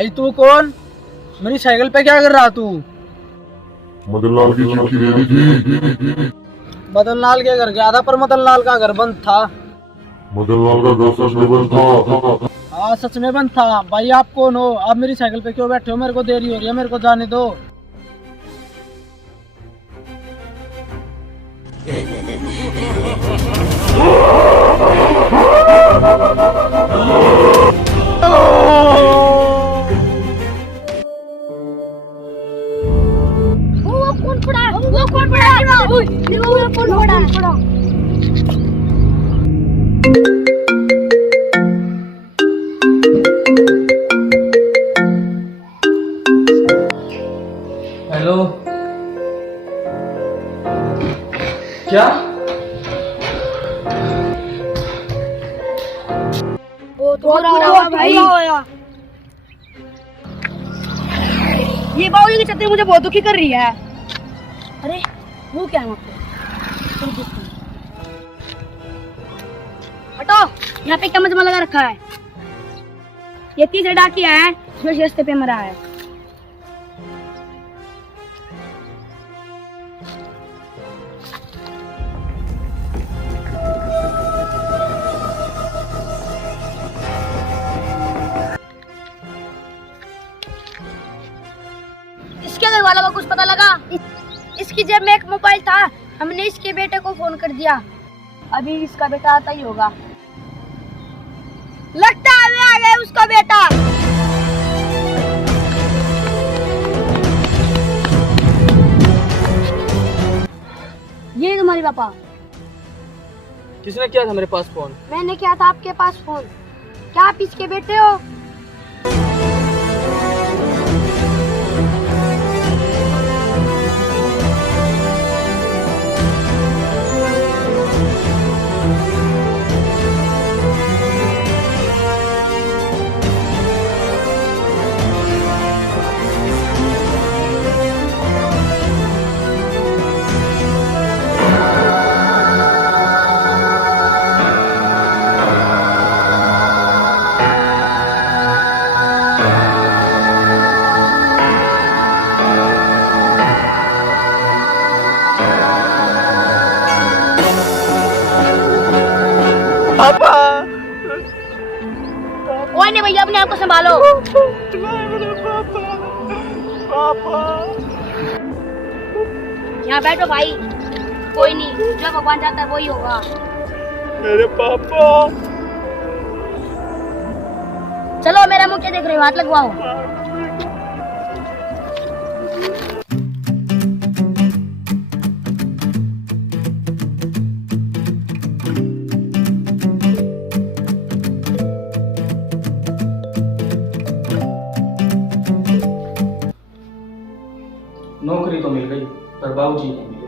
भाई तू कौन? मेरी साइकिल पे क्या कर रहा तू? मदन लाल की चिट्ठी दे दी थी। मदन लाल के घर गया था, पर मदन लाल का घर बंद था। मदन लाल का घर सच में बंद था। हाँ सच में बंद था। भाई आप कौन हो? आप मेरी साइकिल पे क्यों बैठे हो? मेरे को देरी हो रही है, मेरे को जाने दो। वो कौन पड़ा? वो कौन पड़ा? वो कौन पड़ा? हेलो, क्या? वो तो बुरा भाई। ये बाबू की छतरी मुझे बहुत दुखी कर रही है। अरे वो क्या है वहाँ पे? हटो, यहाँ पे क्या मजमा लगा रखा है? ये तीसरा डाकिया है जो रास्ते पे मरा है। इसके घर वालों को कुछ पता लगा? इसकी जेब में एक मोबाइल था, हमने इसके बेटे को फोन कर दिया। अभी इसका बेटा आता ही होगा। लगता है आ गया उसका बेटा। ये तुम्हारे पापा। किसने किया था मेरे पास फोन? मैंने किया था आपके पास फोन। क्या आप इसके बेटे हो? पापा, कोई नहीं भैया, अपने आप को संभालो। पापा, यहाँ बैठो भाई। कोई नहीं, जो भगवान चाहता है वही होगा। मेरे पापा। चलो, मेरा मुंह क्या देख रहे हो? हाथ लगवाओ। नौकरी तो मिल गई, पर बाबूजी नहीं मिले।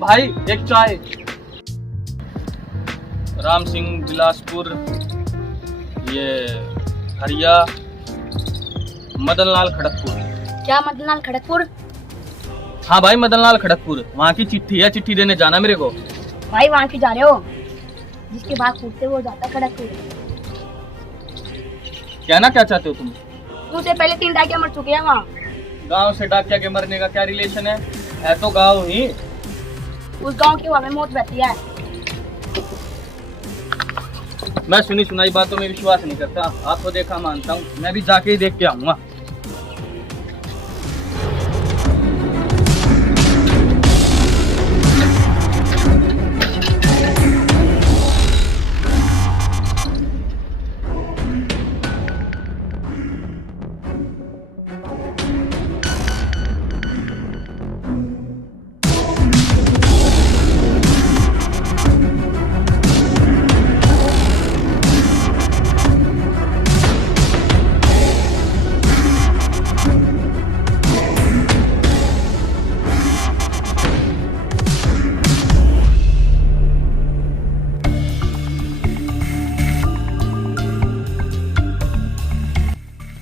भाई एक चाय। राम सिंह बिलासपुर, ये हरिया, मदन लाल खड़गपुर। क्या मदन लाल खड़गपुर? हाँ भाई, मदन लाल खड़गपुर। वहाँ की चिट्ठी है, चिट्ठी देने जाना मेरे को। भाई वहाँ क्यों जा रहे हो? जिसके बाद कूदते वो जाता खड़गपुर। कहना क्या चाहते हो तुम? मुझसे पहले 3 डाकिया मर चुके हैं वहाँ। गांव से डाकिया के मरने का क्या रिलेशन है तो गांव ही। उस गांव की हवा में मौत बहती है। मैं सुनी सुनाई बातों में विश्वास नहीं करता। आपको देखा मानता हूँ, मैं भी जाके ही देख के आऊंगा।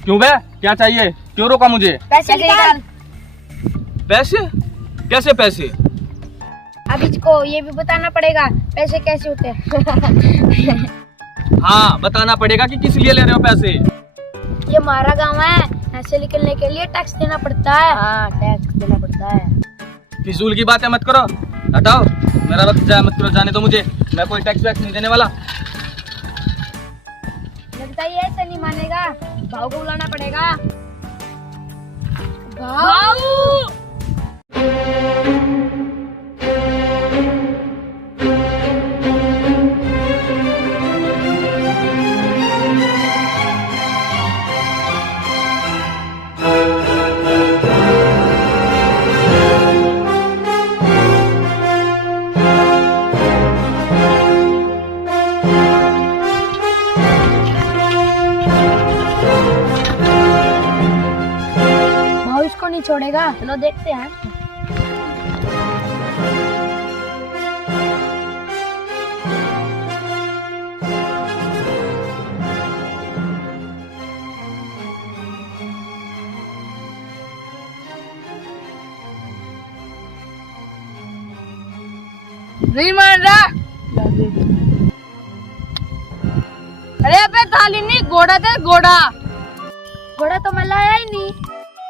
क्यों बे, क्या चाहिए, क्यों रोका मुझे? पैसे निकाल। पैसे? कैसे पैसे? अब इसको ये भी बताना पड़ेगा पैसे कैसे होते हैं। हाँ बताना पड़ेगा कि किस लिए ले रहे हो पैसे। ये हमारा गांव है, ऐसे निकलने के लिए टैक्स देना पड़ता है। हाँ टैक्स देना पड़ता है। फिजूल की बातें मत करो, हटाओ, मेरा वक्त जाया मत करो, जाने दो मुझे, मैं कोई टैक्स वैक्स नहीं देने वाला। लगता है ऐसे नहीं मानेगा, भाव को बुलाना पड़ेगा। भाऊ इसको नहीं छोड़ेगा, चलो देखते हैं। नहीं मान रहा। अरे अबे थाली नहीं, घोड़ा थे, घोड़ा। घोड़ा तो मैं लाया ही नहीं।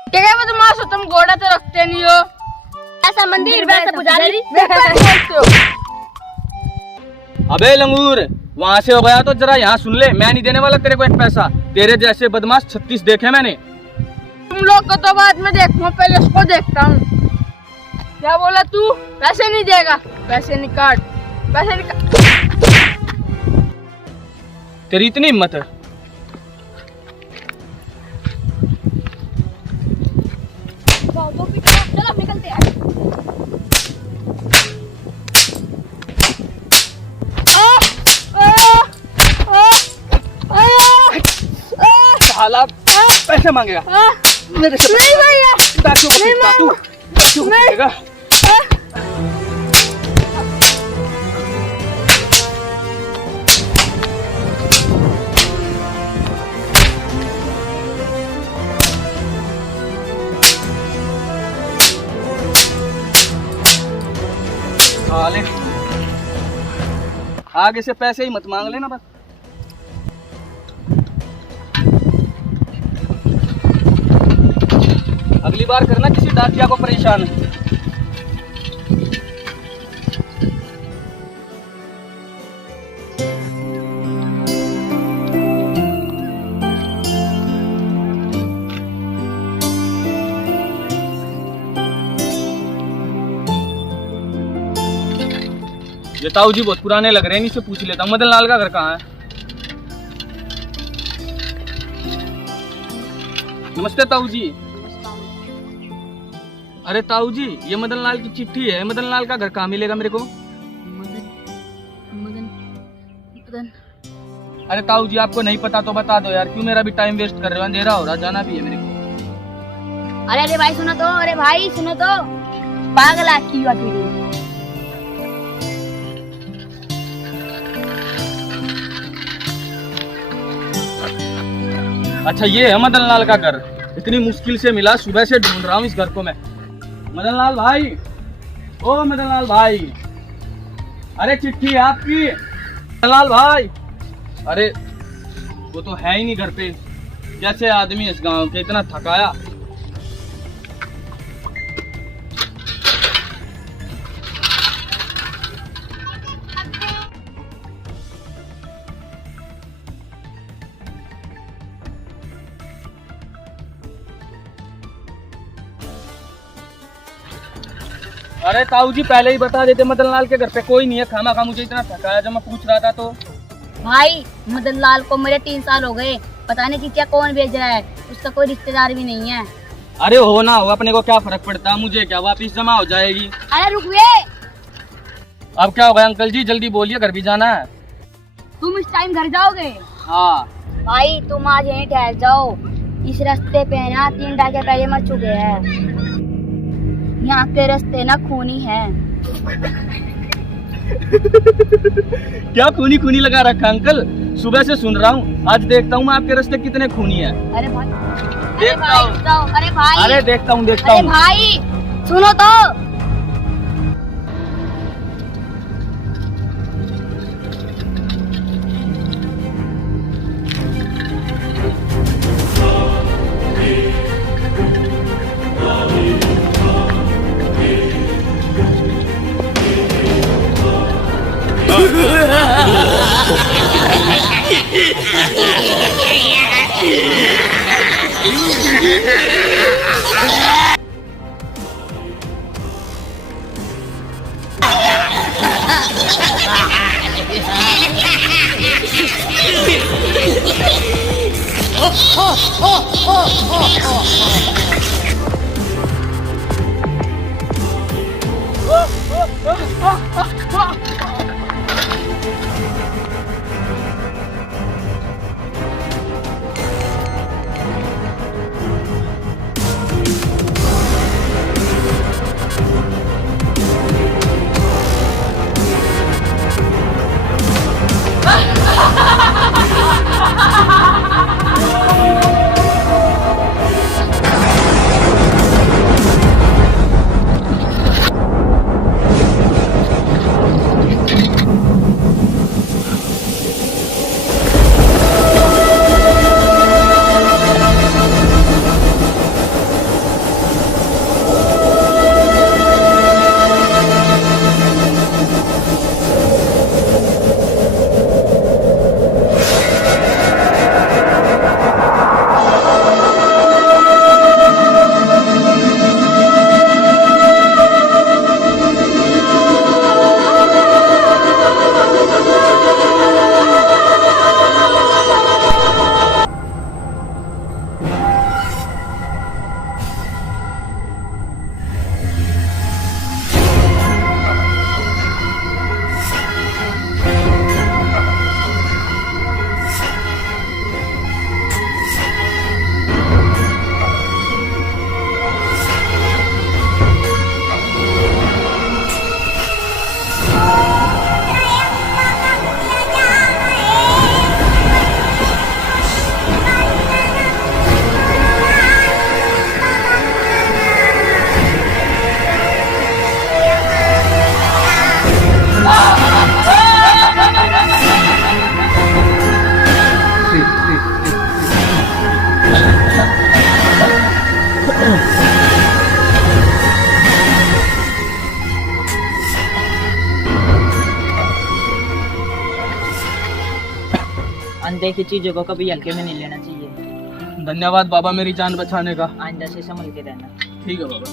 क्या है बदमाश हो तुम, घोड़ा तो रखते नहीं हो। ऐसा मंदिर वैसा पुजारी बोलते हो। अबे लंगूर, वहाँ से हो गया तो जरा यहाँ सुन ले, मैं नहीं देने वाला तेरे को एक पैसा। तेरे जैसे बदमाश 36 देखे मैंने। तुम लोग को तो बाद में देखूं, पहले उसको देखता हूँ। क्या बोला तू? पैसे नहीं देगा? पैसे निकाल, पैसे निकाल। तेरी इतनी हिम्मत है? चलो निकलते हैं। साला पैसे मांगेगा मेरे से? नहीं भैया, दांतों को पीटता तू, दांतों को पीटेगा। साले आगे से पैसे ही मत मांग लेना बस। अगली बार करना किसी डाकिया को परेशान। ये ताऊ जी बहुत पुराने लग रहे हैं, इनसे पूछ लेता हूँ मदन लाल का घर कहाँ है। नमस्ते ताऊ जी। अरे ताऊ जी, ये मदन लाल की चिट्ठी है, मदन लाल का घर कहाँ मिलेगा मेरे को? मदन। अरे ताऊ जी आपको नहीं पता तो बता दो यार, क्यों मेरा भी टाइम वेस्ट कर रहे हो, अंधेरा हो रहा, जाना भी है मेरे को। अरे भाई सुनो तो, अरे भाई सुनो तो, पागल आखी हुआ पीढ़ी। अच्छा ये है मदन लाल का घर, इतनी मुश्किल से मिला, सुबह से ढूंढ रहा हूँ इस घर को मैं। मदन लाल भाई, ओ मदन लाल भाई, अरे चिट्ठी है आपकी। मदन लाल भाई, अरे वो तो है ही नहीं घर पे। कैसे आदमी इस गांव के, इतना थकाया। अरे ताऊ जी पहले ही बता देते, मदन लाल के घर पे कोई नहीं है, खामा खा मुझे इतना थकाया जब मैं पूछ रहा था तो। भाई मदन लाल को मेरे 3 साल हो गए, पता नहीं चिट्ठियां कौन भेज रहा है, उसका कोई रिश्तेदार भी नहीं है। अरे हो ना हो, अपने को क्या फर्क पड़ता, मुझे क्या, वापिस जमा हो जाएगी। अरे रुकिए, अब क्या होगा अंकल जी, जल्दी बोलिए, घर भी जाना है। तुम इस टाइम घर जाओगे? हाँ भाई तुम आज यहीं ठहर जाओ, इस रास्ते पे ना 3 डाके पहले मर चुके हैं। यहाँ के रास्ते ना खूनी हैं। क्या खूनी खूनी लगा रखा अंकल? सुबह से सुन रहा हूँ, आज देखता हूँ मैं आपके रास्ते कितने खूनी है। अरे भाई, देखता हूँ। अरे भाई, अरे देखता हूँ अरे भाई सुनो तो। अनदेखी चीजों को कभी हल्के में नहीं लेना चाहिए। धन्यवाद बाबा मेरी जान बचाने का। आइंदा से संभल के रहना। ठीक है बाबा।